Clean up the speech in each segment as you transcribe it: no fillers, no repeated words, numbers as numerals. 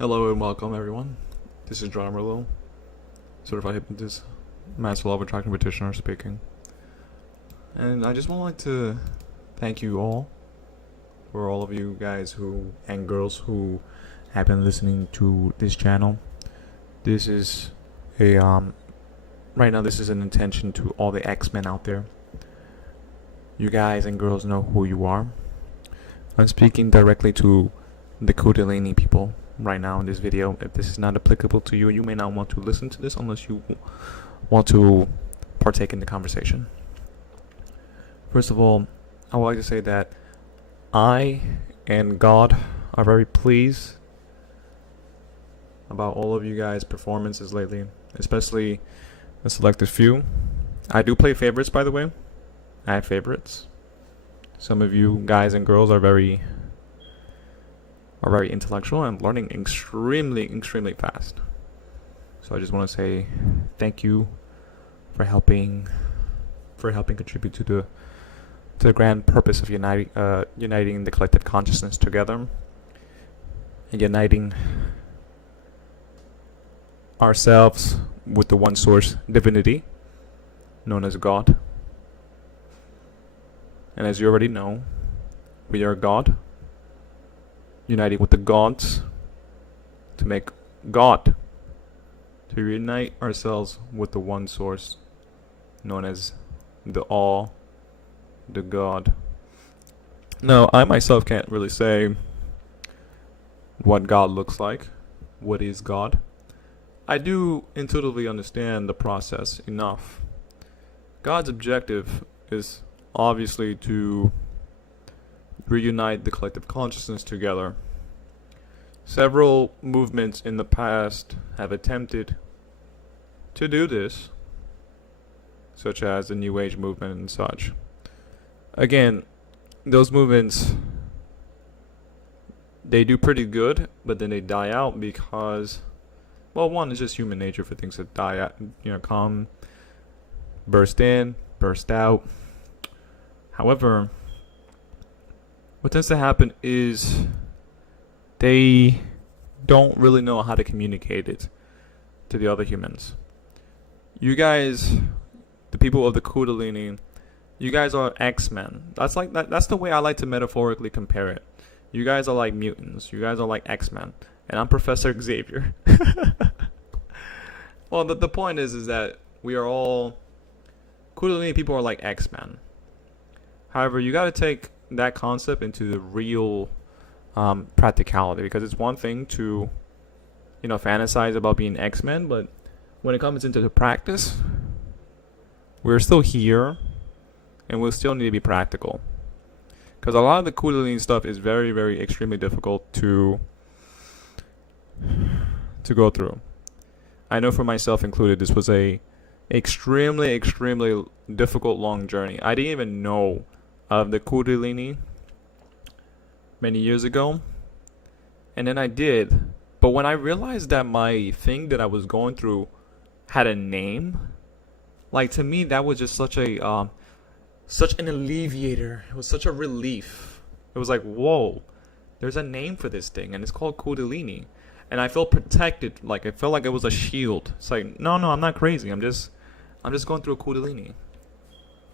Hello and welcome everyone. This is Gerardo Morillo, certified hypnotist, master law of attraction practitioner speaking. And I just want to thank you all for all of you guys who and girls who have been listening to this channel. This is a right now this is an intention to all the X-Men out there. You guys and girls know who you are. I'm speaking directly to the Kundalini people right now in this video. If this is not applicable to you, you may not want to listen to this unless you want to partake in the conversation. First of all, I would like to say that I and God are very pleased about all of you guys' performances lately, especially a selected few. I do play favorites, by the way. I have favorites. Some of you guys and girls are very intellectual and learning extremely fast. So I just want to say thank you for helping contribute to the grand purpose of uniting the collective consciousness together and uniting ourselves with the one source divinity known as God. And as you already know, we are God, uniting with the gods to make God, to unite ourselves with the one source known as the All, the God. Now, I myself can't really say what God looks like, what is God. I do intuitively understand the process enough. God's objective is obviously to reunite the collective consciousness together. Several movements in the past have attempted to do this, such as the New Age movement and such. Again, those movements, they do pretty good, but then they die out because, well, one is just human nature for things to die out, come, burst in, burst out. However, what tends to happen is they don't really know how to communicate it to the other humans. You guys, the people of the Kundalini, you guys are X-Men. That's the way I like to metaphorically compare it. You guys are like mutants. You guys are like X-Men. And I'm Professor Xavier. Well, the point is that we are all Kundalini people are like X-Men. However, you got to take that concept into the real practicality, because it's one thing to fantasize about being X-Men, but when it comes into the practice, we're still here and we'll still need to be practical, because a lot of the Kundalini stuff is very extremely difficult to go through. I know for myself included, this was a extremely difficult long journey. I didn't even know of the Kundalini many years ago, and then I did. But when I realized that my thing that I was going through had a name, like, to me that was just such an alleviator. It was such a relief. It was like, whoa, there's a name for this thing, and it's called Kundalini. And I felt protected. Like, it felt like it was a shield. It's like, no, I'm not crazy. I'm just going through a Kundalini.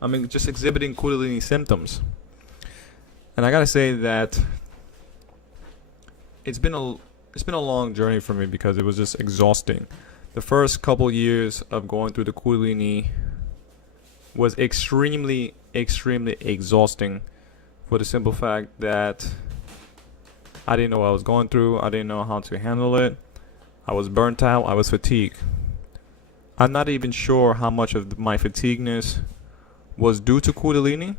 I mean, just exhibiting Kundalini symptoms. And I gotta say that it's been a long journey for me, because it was just exhausting. The first couple years of going through the Kundalini was extremely exhausting, for the simple fact that I didn't know what I was going through. I didn't know how to handle it. I was burnt out. I was fatigued. I'm not even sure how much of my fatigueness was due to Kundalini.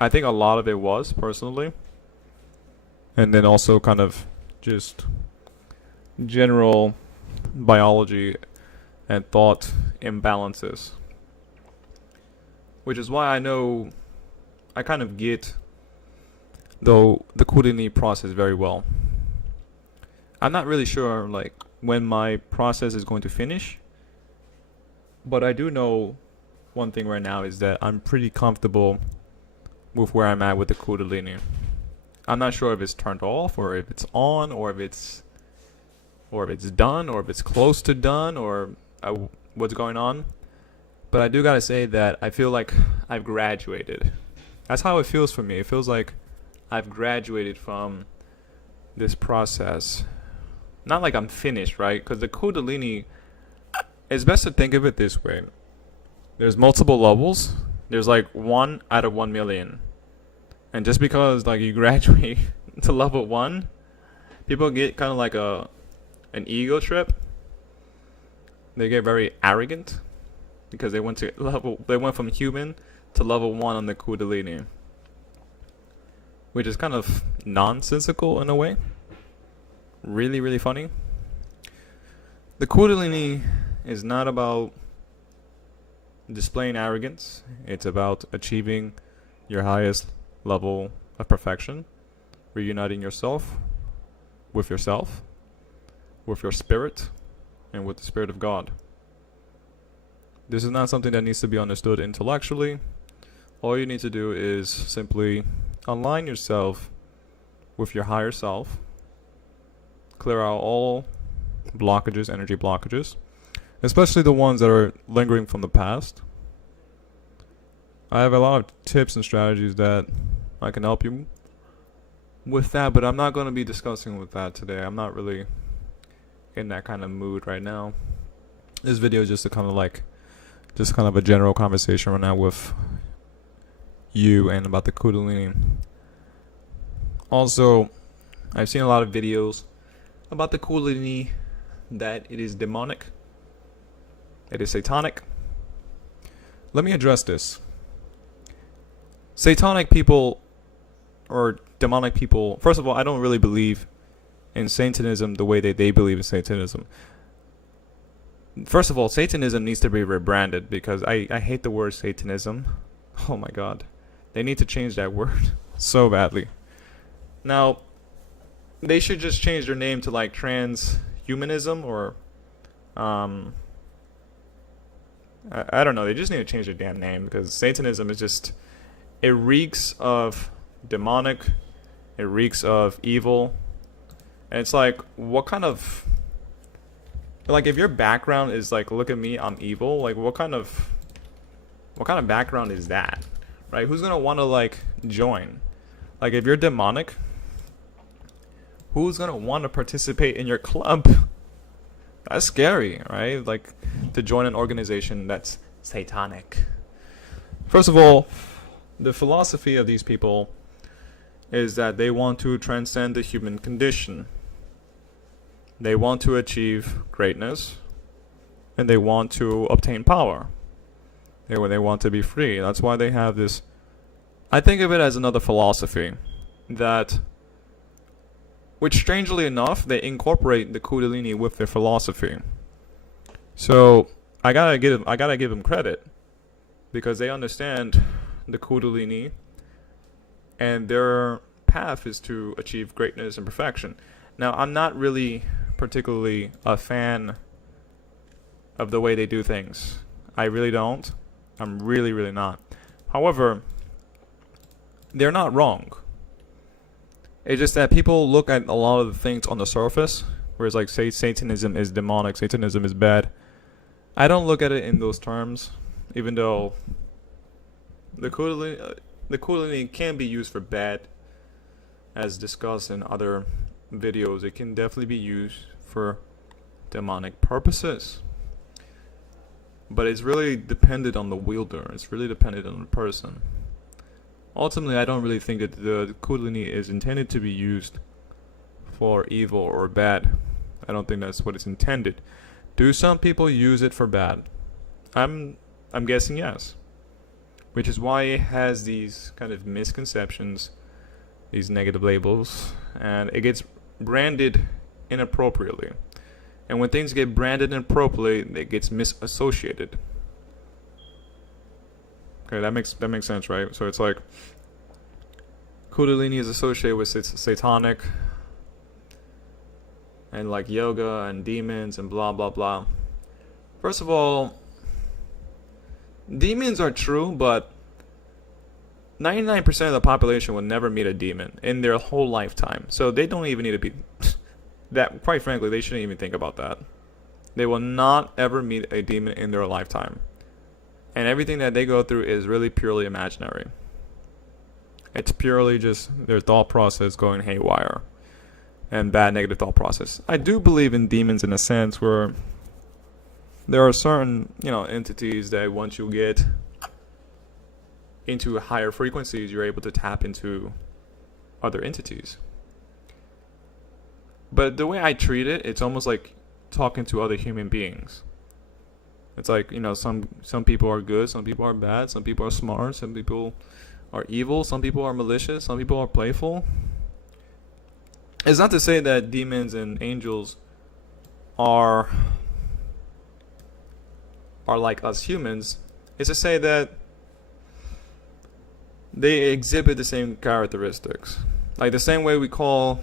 I think a lot of it was, personally. And then also kind of just general biology and thought imbalances. Which is why I know I kind of get the Kundalini process very well. I'm not really sure like when my process is going to finish, but I do know one thing right now is that I'm pretty comfortable with where I'm at with the Kundalini. I'm not sure if it's turned off or if it's on or if it's or if it's done, or if it's close to done, or what's going on. But I do gotta say that I feel like I've graduated. That's how it feels for me. It feels like I've graduated from this process. Not like I'm finished, right? Because the Kundalini, it's best to think of it this way. There's multiple levels. There's like 1 out of 1 million. And just because like you graduate to level 1, people get kind of like an ego trip. They get very arrogant because they went from human to level 1 on the Kundalini, which is kind of nonsensical in a way. Really, really funny. The Kundalini is not about displaying arrogance. It's about achieving your highest level of perfection, reuniting yourself, with your spirit, and with the Spirit of God. This is not something that needs to be understood intellectually. All you need to do is simply align yourself with your higher self, clear out all blockages, energy blockages, especially the ones that are lingering from the past. I have a lot of tips and strategies that I can help you with that, but I'm not going to be discussing with that today. I'm not really in that kind of mood right now. This video is just a kind of a general conversation right now with you and about the Kundalini. Also, I've seen a lot of videos about the Kundalini that it is demonic, it is satanic. Let me address this. Satanic people or demonic people, first of all, I don't really believe in Satanism the way that they believe in Satanism. First of all, Satanism needs to be rebranded because I hate the word Satanism. Oh my god. They need to change that word so badly. Now, they should just change their name to like transhumanism or I don't know. They just need to change their damn name because Satanism is just, it reeks of demonic, it reeks of evil. And it's like, what kind of, like, if your background is like, look at me, I'm evil, like what kind of background is that? Right? Who's gonna want to like join? Like if you're demonic, who's gonna want to participate in your club? That's scary, right? Like to join an organization that's satanic. First of all, the philosophy of these people is that they want to transcend the human condition. They want to achieve greatness, and they want to obtain power. They want to be free. That's why they have this. I think of it as another philosophy that, which strangely enough, they incorporate the Kundalini with their philosophy. So I gotta give them credit because they understand the Kundalini, and their path is to achieve greatness and perfection. Now, I'm not really particularly a fan of the way they do things. I really don't. I'm really, really not. However, they're not wrong. It's just that people look at a lot of the things on the surface, whereas like say Satanism is demonic, Satanism is bad. I don't look at it in those terms, even though the Kundalini can be used for bad, as discussed in other videos. It can definitely be used for demonic purposes. But it's really dependent on the wielder. It's really dependent on the person. Ultimately, I don't really think that the Kundalini is intended to be used for evil or bad. I don't think that's what it's intended. Do some people use it for bad? I'm guessing yes. Which is why it has these kind of misconceptions, these negative labels, and it gets branded inappropriately. And when things get branded inappropriately, it gets misassociated. Okay, that makes sense, right? So it's like Kundalini is associated with satanic and like yoga and demons and blah blah blah. First of all, demons are true, but 99% of the population will never meet a demon in their whole lifetime. So they don't even need to be that, quite frankly, they shouldn't even think about that. They will not ever meet a demon in their lifetime. And everything that they go through is really purely imaginary. It's purely just their thought process going haywire. And bad negative thought process. I do believe in demons in a sense where there are certain, entities that once you get into higher frequencies, you're able to tap into other entities. But the way I treat it, it's almost like talking to other human beings. It's like, some people are good, some people are bad, some people are smart, some people are evil, some people are malicious, some people are playful. It's not to say that demons and angels are like us humans. It's to say that they exhibit the same characteristics. Like the same way we call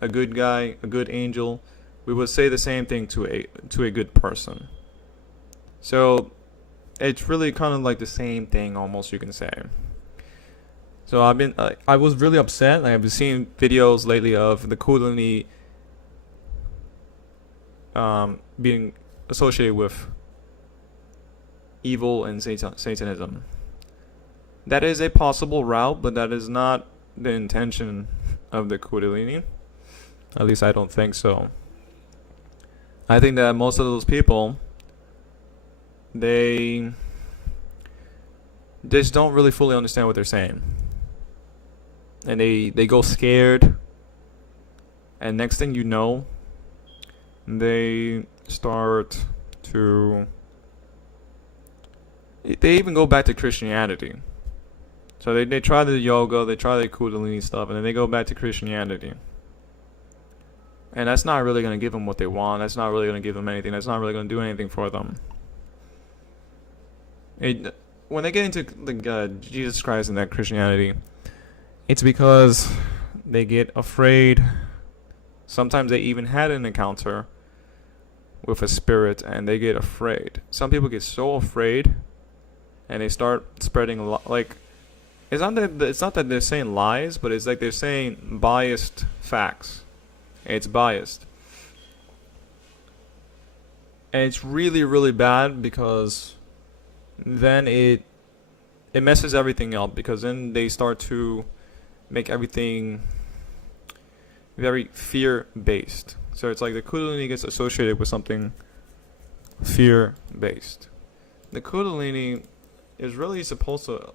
a good guy a good angel, we would say the same thing to a good person. So it's really kind of like the same thing almost, you can say. So I was really upset. I've been seeing videos lately of the Kundalini being associated with evil and Satanism. That is a possible route, but that is not the intention of the Kundalini. At least I don't think so. I think that most of those people, they just don't really fully understand what they're saying. And they go scared. And next thing you know, they start to... They even go back to Christianity. So they try the yoga, they try the Kundalini stuff, and then they go back to Christianity. And that's not really going to give them what they want. That's not really going to give them anything. That's not really going to do anything for them. When they get into Jesus Christ and that Christianity, it's because they get afraid. Sometimes they even had an encounter with a spirit and they get afraid. Some people get so afraid and they start spreading it's not that they're saying lies, but it's like they're saying biased facts. It's biased. And it's really, really bad because then it messes everything up, because then they start to make everything very fear-based. So it's like the Kundalini gets associated with something fear-based. The Kundalini is really supposed to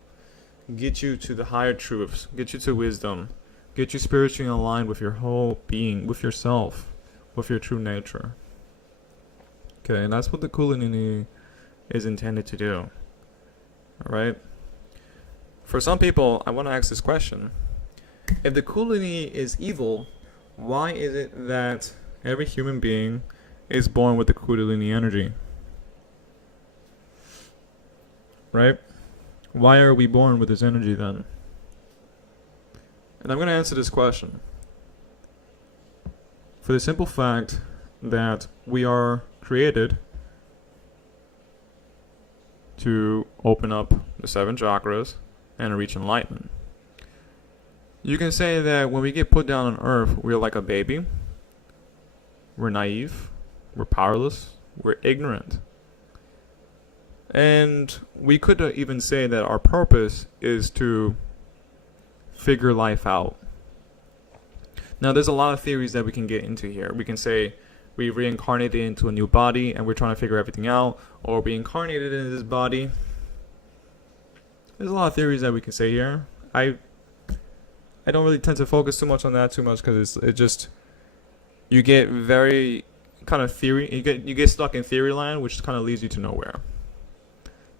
get you to the higher truths, get you to wisdom, get you spiritually aligned with your whole being, with yourself, with your true nature. Okay, and that's what the Kundalini is intended to do. Alright? For some people, I want to ask this question. If the Kundalini is evil, why is it that every human being is born with the Kundalini energy? Right? Why are we born with this energy then? And I'm going to answer this question. For the simple fact that we are created to open up the 7 chakras and reach enlightenment. You can say that when we get put down on earth, we're like a baby. We're naive. We're powerless. We're ignorant. And we could even say that our purpose is to figure life out. Now, there's a lot of theories that we can get into here. We can say we reincarnated into a new body and we're trying to figure everything out, or we incarnated in this body. There's a lot of theories that we can say here. I don't really tend to focus too much on that because it just, you get very kind of theory, you get stuck in theory land, which kind of leads you to nowhere.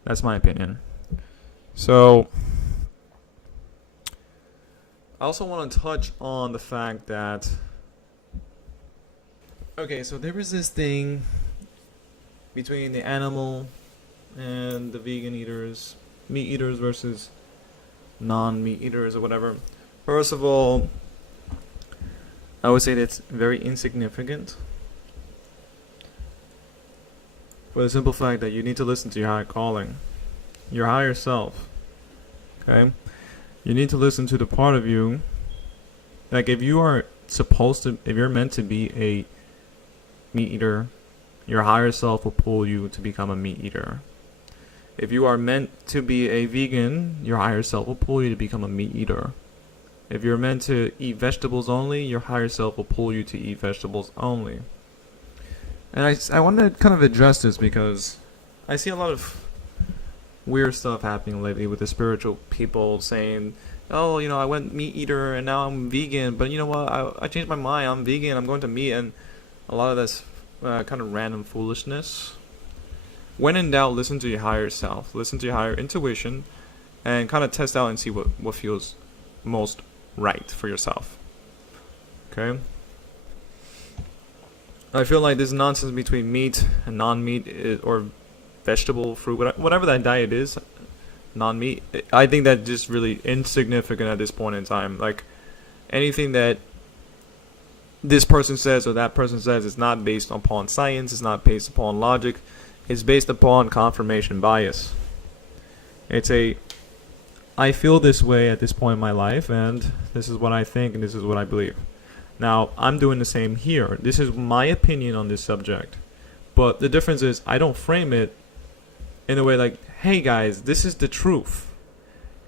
That's my opinion. So I also want to touch on the fact that, okay, so there was this thing between the animal and the vegan eaters, meat eaters versus non-meat eaters or whatever. First of all, I would say that's very insignificant, for the simple fact that you need to listen to your higher calling, your higher self. Okay? You need to listen to the part of you. Like, if you are if you're meant to be a meat eater, your higher self will pull you to become a meat eater. If you are meant to be a vegan, your higher self will pull you to become a meat eater. If you're meant to eat vegetables only, your higher self will pull you to eat vegetables only. And I want to kind of address this because I see a lot of weird stuff happening lately with the spiritual people saying, oh, I went meat eater and now I'm vegan, but you know what, I changed my mind, I'm vegan, I'm going to meat, and a lot of that's kind of random foolishness. When in doubt, listen to your higher self, listen to your higher intuition, and kind of test out and see what feels most right for yourself. Okay? I feel like this nonsense between meat and non-meat or vegetable, fruit, whatever that diet is, non-meat, I think that just really insignificant at this point in time. Like, anything that this person says or that person says is not based upon science, it's not based upon logic, it's based upon confirmation bias. I feel this way at this point in my life, and this is what I think, and this is what I believe. Now, I'm doing the same here. This is my opinion on this subject. But the difference is I don't frame it in a way like, hey guys, this is the truth.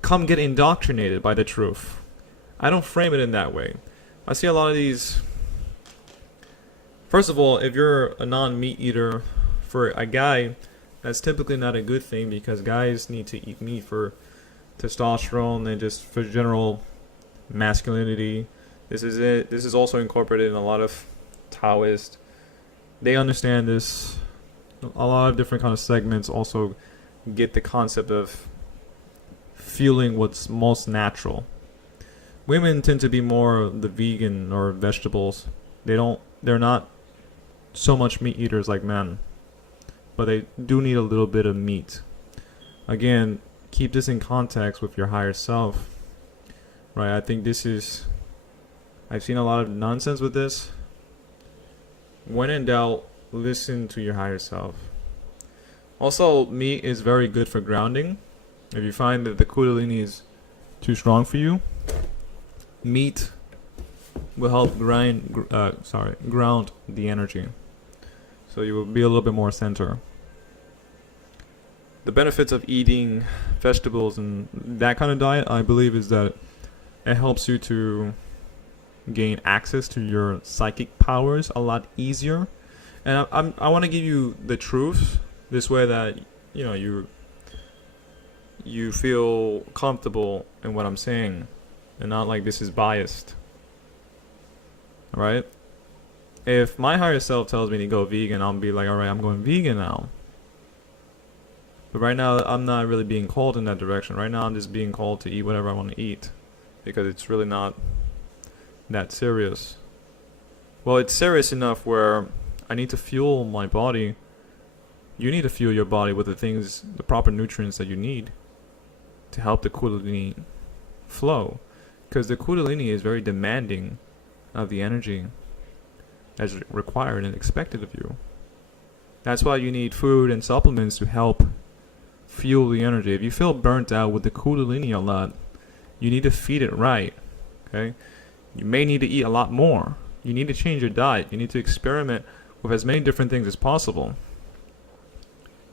Come get indoctrinated by the truth. I don't frame it in that way. I see a lot of these. First of all, if you're a non-meat eater, for a guy, that's typically not a good thing because guys need to eat meat for testosterone and just for general masculinity. This is it. This is also incorporated in a lot of Taoist. They understand this. A lot of different kind of segments also get the concept of feeling what's most natural. Women tend to be more the vegan or vegetables. They're not so much meat eaters like men, but they do need a little bit of meat. Again, keep this in context with your higher self, right? I think I've seen a lot of nonsense with this. When in doubt, listen to your higher self. Also, meat is very good for grounding. If you find that the Kundalini is too strong for you, meat will help ground the energy. So you will be a little bit more center. The benefits of eating vegetables and that kind of diet, I believe, is that it helps you to gain access to your psychic powers a lot easier. And I want to give you the truth this way that you feel comfortable in what I'm saying and not like this is biased. Alright? If my higher self tells me to go vegan, I'll be like, alright, I'm going vegan now. But right now, I'm not really being called in that direction. Right now, I'm just being called to eat whatever I want to eat. Because it's really not that serious. Well, it's serious enough where I need to fuel my body. You need to fuel your body with the proper nutrients that you need to help the Kundalini flow. Because the Kundalini is very demanding of the energy that's required and expected of you. That's why you need food and supplements to help fuel the energy. If you feel burnt out with the Kundalini a lot, you need to feed it right. Okay? You may need to eat a lot more. You need to change your diet. You need to experiment with as many different things as possible.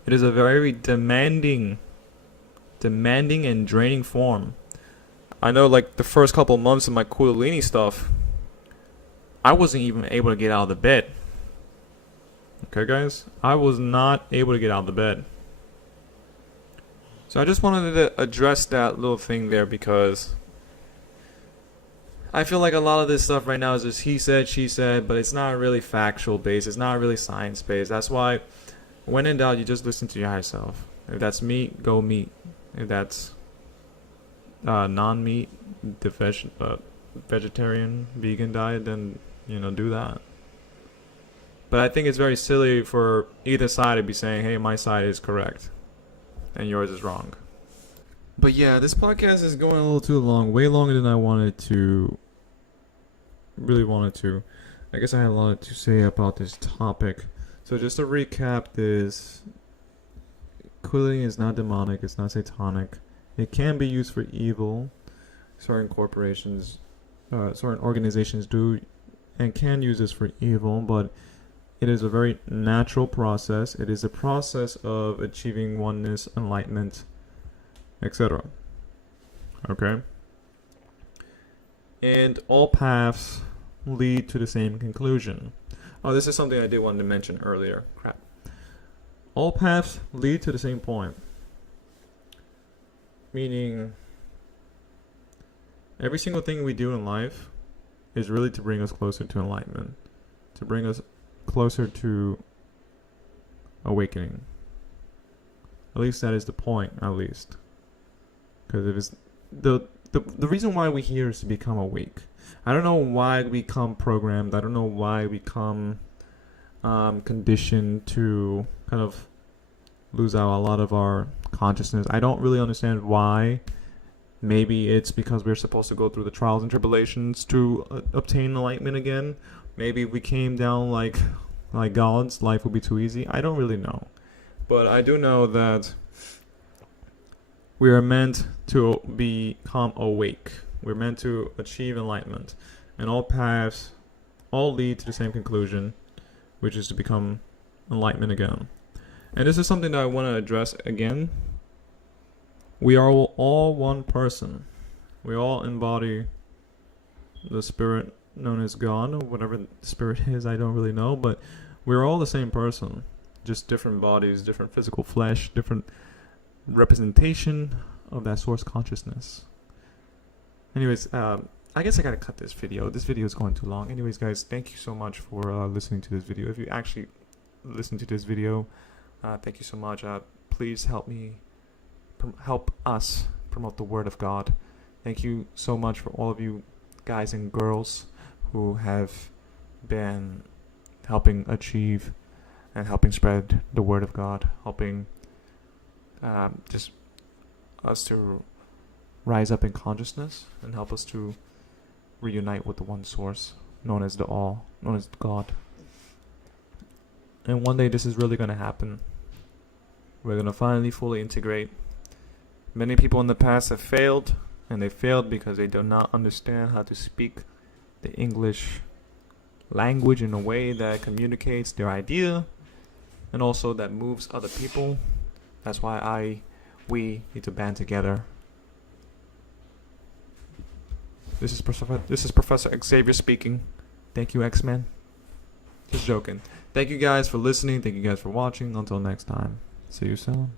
It is a very demanding and draining form. I know, like, the first couple of months of my Kundalini stuff, I wasn't even able to get out of the bed. Okay, guys? I was not able to get out of the bed. So I just wanted to address that little thing there because I feel like a lot of this stuff right now is just he said, she said, but it's not really factual based. It's not really science based. That's why when in doubt, you just listen to your higher self. If that's meat, go meat. If that's non-meat, the vegetarian, vegan diet, then, do that. But I think it's very silly for either side to be saying, hey, my side is correct and yours is wrong. But yeah, this podcast is going a little too long, way longer than I really wanted to. I guess I had a lot to say about this topic. So just to recap this, Kundalini is not demonic, it's not satanic. It can be used for evil. Certain corporations, certain organizations do and can use this for evil, but it is a very natural process. It is a process of achieving oneness, enlightenment, etc. Okay? And all paths lead to the same conclusion. Oh, this is something I did want to mention earlier. Crap. All paths lead to the same point. Meaning, every single thing we do in life is really to bring us closer to enlightenment, to bring us closer to awakening. At least that is the point, at least. Because it is the reason why we're here is to become awake. I don't know why we come programmed. I don't know why we come conditioned to kind of lose out a lot of our consciousness. I don't really understand why. Maybe it's because we're supposed to go through the trials and tribulations to obtain enlightenment again. Maybe if we came down like gods, life would be too easy. I don't really know. But I do know that we are meant to become awake. We're meant to achieve enlightenment. And all paths all lead to the same conclusion, which is to become enlightenment again. And this is something that I want to address again. We are all one person. We all embody the spirit known as God, or whatever the spirit is, I don't really know, but we're all the same person. Just different bodies, different physical flesh, different representation of that source consciousness. Anyways, I guess I gotta cut this video. This video is going too long. Anyways, guys, thank you so much for listening to this video. If you actually listen to this video, thank you so much. Please help us promote the word of God. Thank you so much for all of you guys and girls who have been helping achieve and helping spread the word of God, helping just us to rise up in consciousness and help us to reunite with the one source known as the all, known as God. And one day this is really going to happen. We're going to finally fully integrate. Many people in the past have failed, and they failed because they do not understand how to speak the English language in a way that communicates their idea and also that moves other people. That's why we need to band together. This is Professor Xavier speaking. Thank you, X-Men. Just joking. Thank you guys for listening. Thank you guys for watching. Until next time. See you soon.